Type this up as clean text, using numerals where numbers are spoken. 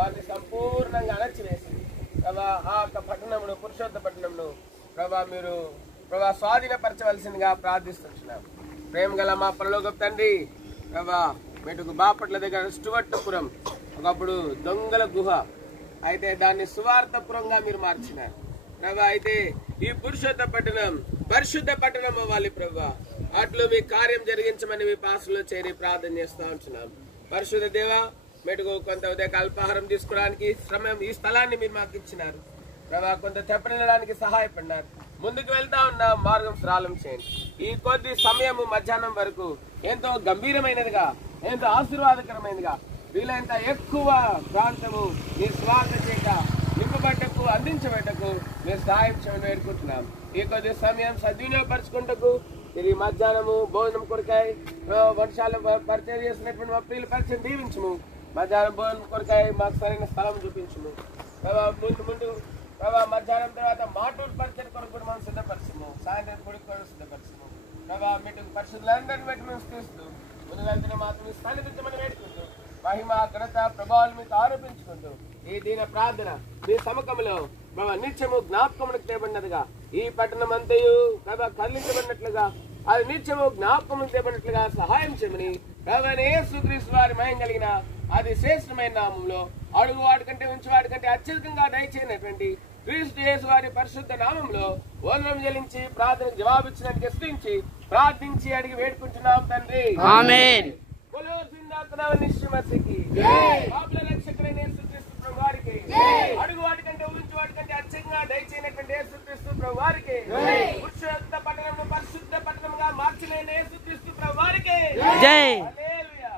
వారిని సంపూర్ణంగా అణచివేసి ప్రభా ఆ యొక్క పట్టణమును పురుషోత్త పట్టణమును ప్రభా మీరు ప్రభా స్వాధీనపరచవలసిందిగా ప్రార్థిస్తున్నాం. ప్రేమ గల మా పరలోకపు తండ్రి ప్రభా మెటుకు బాపట్ల దగ్గర స్టువర్ట్పురం ఒకప్పుడు దొంగల గుహ అయితే దాన్ని సువార్తపురంగా మీరు మార్చినారు ప్రభా. అయితే ఈ పురుషోత్త పట్టణం పరిశుద్ధ పట్టణం అవ్వాలి ప్రభా. అట్లు మీ కార్యం జరిగించమని మీ పాసలో చేరి ప్రార్థన చేస్తూ ఉంటున్నాం. పరిశుద్ధ దేవ మెటుకు కొంత ఉదయ అల్పాహారం తీసుకోవడానికి సమయం ఈ స్థలాన్ని మీరు మాకు ఇచ్చినారు ప్రభా. కొంత తెప్పనిల్లడానికి సహాయపడినారు. ముందుకు వెళ్తా ఉన్న మార్గం సరళం చేయండి. ఈ కొద్ది సమయము మధ్యాహ్నం వరకు ఎంతో గంభీరమైనదిగా ఎంతో ఆశీర్వాదకరమైనదిగా వీలైనంత ఎక్కువ ప్రాంతము మీ స్వార్థ చేత నింపబట్టకు అందించబట్టకు మీరు సహాయం చేయమని వేడుకుంటున్నాం. ఈ కొద్ది సమయం సద్వినియోగపరచుకుంటకు తిరిగి మధ్యాహ్నము భోజనం కొరకాయ వంశాల పరిచయం చేసినటువంటి మా ప్రియుల పరిచయం దీవించము. మధ్యాహ్నం భోజనం కొరకాయ మాకు సరైన స్థలం చూపించము ముందు ప్రభా. మధ్యాహ్నం తర్వాత మాటూరు పరిచయం కొరకు కూడా మనం సిద్ధపరచము. సాయంత్రం కొడుకు కూడా సిద్ధపరచము ప్రభా. మీకు పరిశుద్ధులందరినీ బట్టి మేము తీస్తూ ముందు వెళ్తున్న మాత్రం స్థానిపించమని వేడుకుంటూ మహిమ ఘనత ప్రభావాలు మీకు ఆరోపించుకుంటూ ఈ దీన ప్రార్థన మీ సముఖంలో నిత్యము జ్ఞాపకములకు తేబడినదిగా ఈ పట్టణం అంతయు ప్రభా కదిలించబడినట్లుగా అది నిత్యము జ్ఞాపకములకు తేబడినట్లుగా సహాయం చేయమని ప్రభాని యేసుక్రీస్తు వారి మహిమ కలిగిన అది శ్రేష్టమైన నామంలో అడుగు వాడికంటే ఉంచి వాడికంటే అత్యధికంగా దయచేయనటువంటి క్రీస్తు యేసు వారి పరిశుద్ధ నామంలో వందనం చెల్లించి ప్రార్థనకు జవాబిచ్చినట్టుగా స్తుతించి ప్రార్థించి అడిగి వేడుకుంటున్నాం తండ్రి. ఆమేన్. బోలో జిందాతనావ నిశ్చయమసికి పాపుల రక్షకుడైన యేసుక్రీస్తు ప్రభువారికి అడుగు వాడికంటే ఉంచి వాడికంటే అత్యధికంగా దయచేయనటువంటి యేసుక్రీస్తు ప్రభువారికి పురుషోత్త పట్టణము పరిశుద్ధ పట్టణముగా మార్చిన యేసుక్రీస్తు ప్రభువారికి జై. హల్లెలూయా.